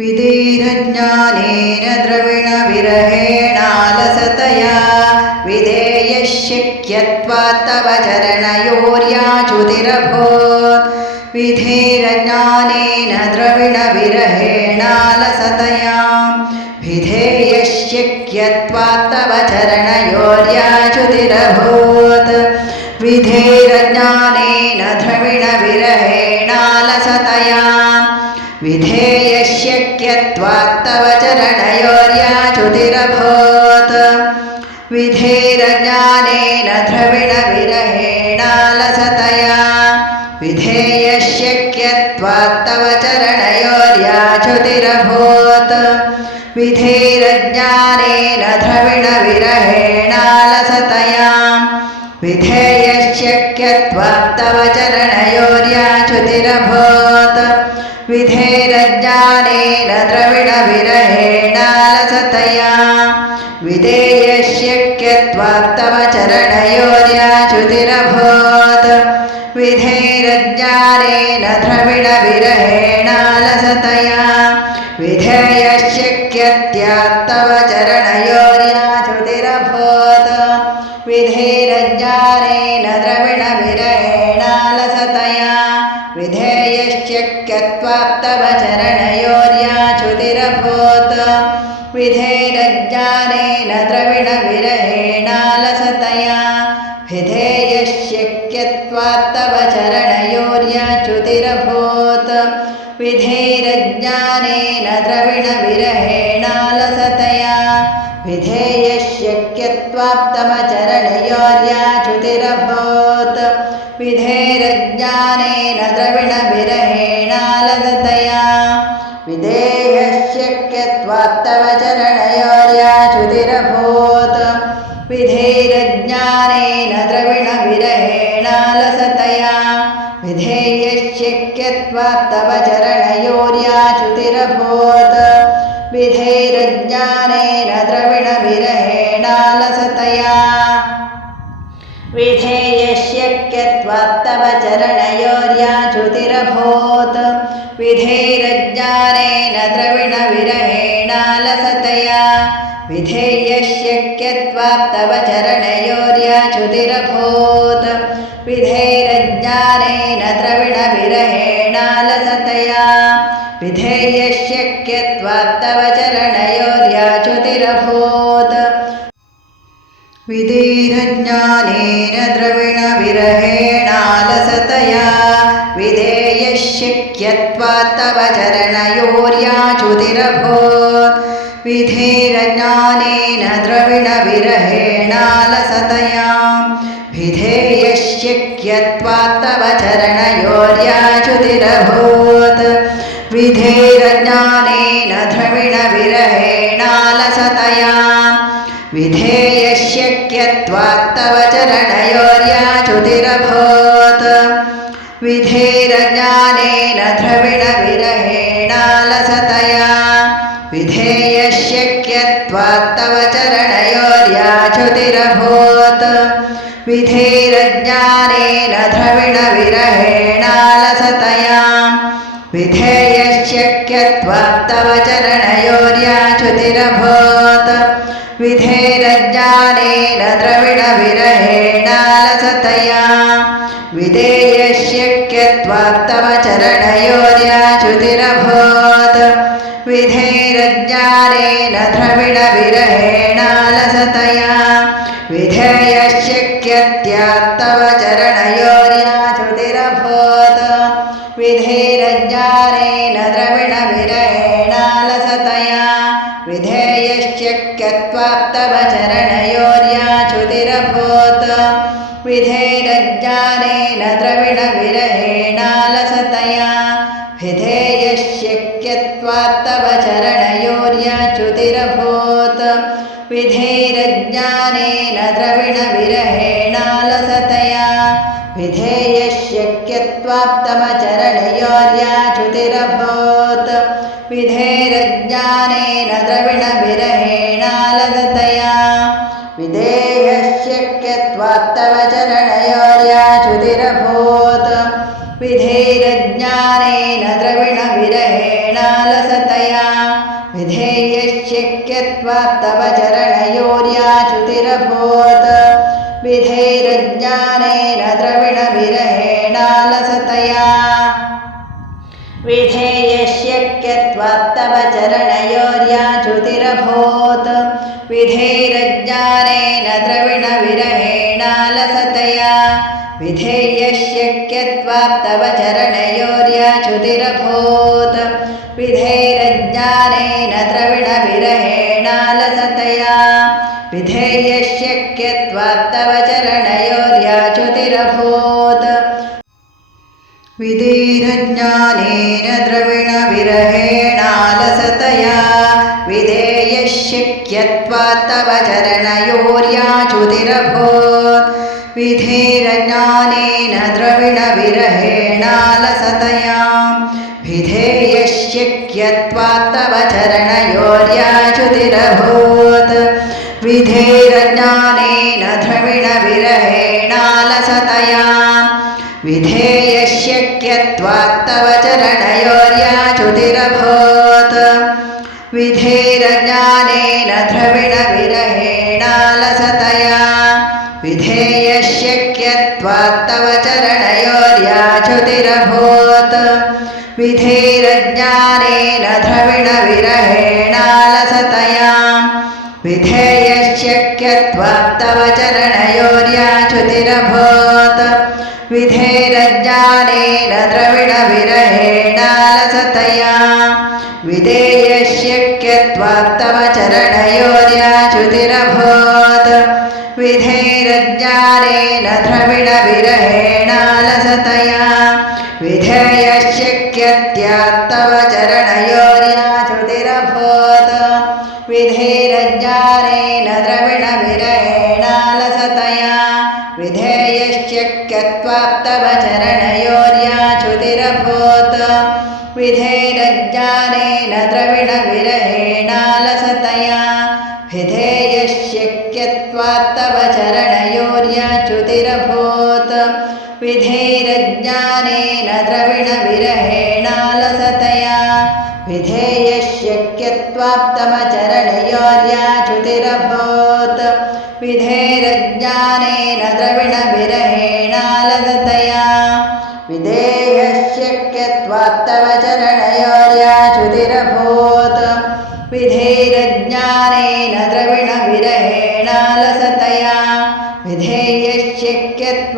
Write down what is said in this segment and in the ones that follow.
विधेरज्ञानेन द्रविणविरहेणालसतया विधेयशक्यत्वात् तव चरणयोर्याच्युतिरभूत् विधेरज्ञानेन द्रविणविरहेणालसतया विधेयशक्यत्वात् तव चरणयोर्याच्युतिरभूत् विधेरज्ञानेन द्रविणविरहेणालसतया विधेयशक्यत्वात्तव चरणयोर्याच्युतिरभूत् विधेरज्ञानेन द्रविणविरहेणालसतया विधेयशक्यत्वात्तव चरणयोर्याच्युतिरभूत् विधेरज्ञानेन द्रविणविरहेणालसतया विधेयशक्यत्वात्तव चरणयोर्याच्युतिरभूत् विधेयशक्यत्वात्तव चरणयोर्याच्युतिरभूत् विधेरज्ञानेन द्रविणविरहेणालसतया विधेयशक्यत्यात्तव चरणयोर्याच्युतिरभूत् विधेरज्ञानेन द्रविणविरहेणालसतया विधेयश्चक्यत्वात्तव चरणयोर्याच्युतिरभूत् विधेरज्ञानेन द्रविणविरहेणालसतया विधेयश्चक्यत्वात्तव चरणयोर्याच्युतिरभूत्। विधेरज्ञानेन द्रविणविरहेणालसतया। विधेयशक्यत्वात्तव चरणयोर्याच्युतिरभूत्। विधेरज्ञानेन द्रविणविरहेणालसतया। विधेरज्ञानेन द्रविणविरहेणालसतया विधेयशक्यत्वात्तव चरणयोर्याच्युतिरभूत् विधेरज्ञानेन द्रविणविरहेणालसतया विधेयशक्यत्वात्तव चरणयोर्याच्युतिरभूत् विधेरज्ञानेन द्रविणविरहेणालसतया विधेयशक्यत्वात्तव चरणयोर्याच्युतिरभूत् विधेरज्ञानेन द्रविणविरहेणालसतया विधेयशक्यत्वात्तव चरणयोर्याच्युतिरभूत् विधेरज्ञानेन द्रविणविरहेणालसतया विधेयशक्यत्वात्तव चरणयोर्याच्युतिरभूत् विधेरज्ञानेन द्रविणविरहेणालसतया विधेयशक्यत्वात्तव चरणयोर्याच्युतिरभूत् विधेरज्ञानेन द्रविणविरहेणालसतया विधेयशक्यत्वात्तव चरणयोर्याच्युतिरभूत् विधेरज्ञानेन द्रविणविरहेणालसतया विधेयशक्यत्वात्तव चरणयोर्याच्युतिरभूत् विधेरज्ञानेन द्रविणविरहेणालसतया। विधेयशक्यत्वात्तव चरणयोर्याच्युतिरभूत् विधेरज्ञानेन द्रविणविरहेणालसतया। विधेयशक्यत्यात्तव चरणयोर्याच्युतिरभूत् विधेयश्चक्यत्वात्तव चरणयोर्याच्युतिरभूत्। विधेरज्ञानेन द्रविणविरहेणालसतया। विधेयशक्यत्वात्तव चरणयोर्याच्युतिरभूत् विधेरज्ञानेन द्रविणविरहेणालसतया। विधेयशक्यत्वात्तव चरणयोर्याच्युतिरभूत् विधेयश्यक्यत्वात्तव चरणयोर्याच्युतिरभूत् विधेरज्ञानेन द्रविणविरहेणालसतया। विधेयश्यक्यत्वात्तव चरणयोर्याच्युतिरभूत् विधेरज्ञानेन द्रविणविरहेणालसतया। विधेयश्यक्यत्वात्तव चरणयोर्याच्युतिरभूत् विधेरज्ञानेन द्रविणविरहेणालसतया विधेयश्चिक्यत्वा तव चरणयोर्याचुतिरभोत् विधेरज्ञानेन द्रविणविरहेणालसतया विधेयश्चिक्यत्वा तव चरणयोर्याचुतिरभोत् विधेरज्ञानेन द्रविणविर विधेरज्ञानेन द्रविणविरहेणालसतया विधेयशक्यत्वात्तव चरणयोर्याच्युतिरभूत् विधेरज्ञानेन द्रविणविरहेणालसतया विधेयशक्यत्यात्तव चरणयोर्याच्युतिरभूत् विधेरज्ञानेन द्रविणविरहेणालसतया विधेयश्चक्यत्वात्तव चरणयोर्याच्युतिरभूत् विधेरज्ञानेन द्रविणविरहेणालसतया। विधेयशक्यत्वात्तव चरणयोर्याच्युतिरभूत् विधेरज्ञानेन द्रविणविरहेणालसतया। विधेयशक्यत्वात्तव चरणयोर्याच्युतिरभूत् विधेरज्ञानेन द्रविणविरहेणालसतया।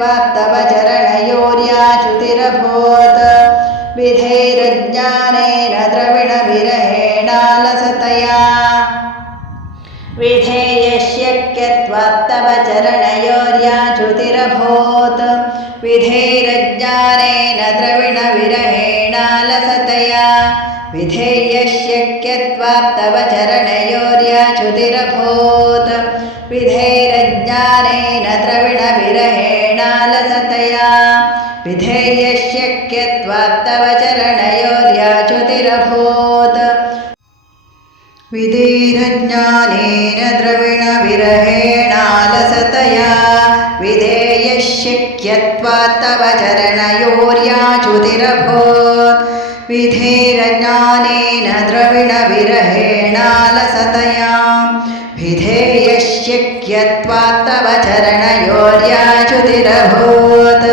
विधेयशक्यत्वात्तव चरणयोर्याच्युतिरभूत् विधेरज्ञानेन द्रविणविरहेणालसतया। विधेयशक्यत्वात्तव चरणयोर्याच्युतिरभूत् विधेरज्ञानेन द्रविणविरहेणालसतया। विधेरज्ञानेन द्रविणविरहेणालसतया विधेयः शिक्यत्वा तव चरणयोर्याचुतिरभोत् विधेरज्ञानेन द्रविणविरहेणालसतया विधेयश्चिक्यत्वा तव चरणयोर्या चुतिरभूत्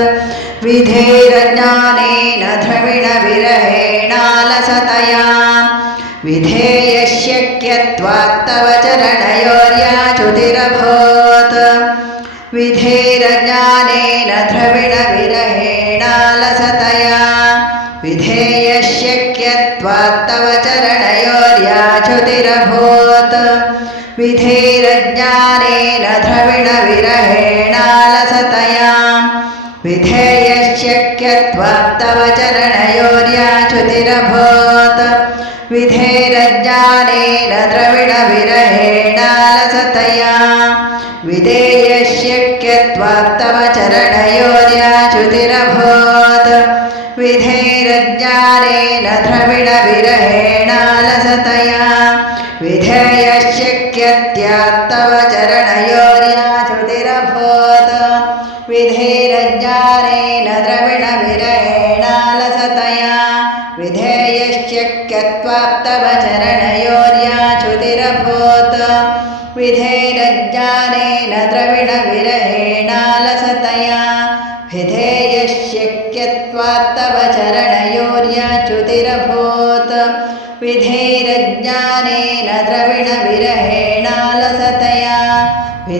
विधेयशक्यत्वात्तव चरणयोर्याच्युतिरभूत् विधेरज्ञानेन द्रविणविरहेणालसतया। विधेयशक्यत्वात्तव चरणयोर्याच्युतिरभूत् विधेरज्ञानेन द्रविणविरहेणालसतया। विधेयशक्यत्वात्तव चरणयोर्याच्युतिरभूत् विधेयशक्यत्वात्तव चरणयोर्याच्युतिरभूत्। विधेरज्ञानेन द्रविणविरहेणालसतया विधेयशक्यत्यात्तव चरणयोर्याच्युतिरभूत्। विधेरज्ञानेन द्रविणविरहेणालसतया विधेयश्च शक्यत्वाप्तव चरणयोर्याच्युतिरभूत्। विधेरज्ञानेन द्रविणविरहेणालसतया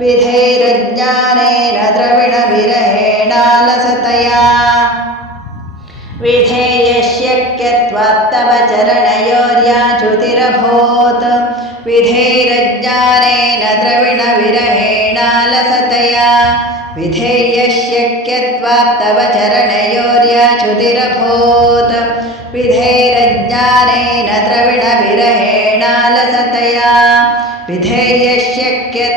विधेरज्ञानेन द्रविणविरहेणालसतया। विधेयशक्यत्वात्तव चरणयोर्याच्युतिरभूत् विधेरज्ञानेन द्रविणविरहेणालसतया। विधेयशक्यत्वात्तव चरणयोर्याच्युतिरभूत् विधेरज्ञानेन द्रविणविरहेणालसतया। विधेयशक्यत्वात्तव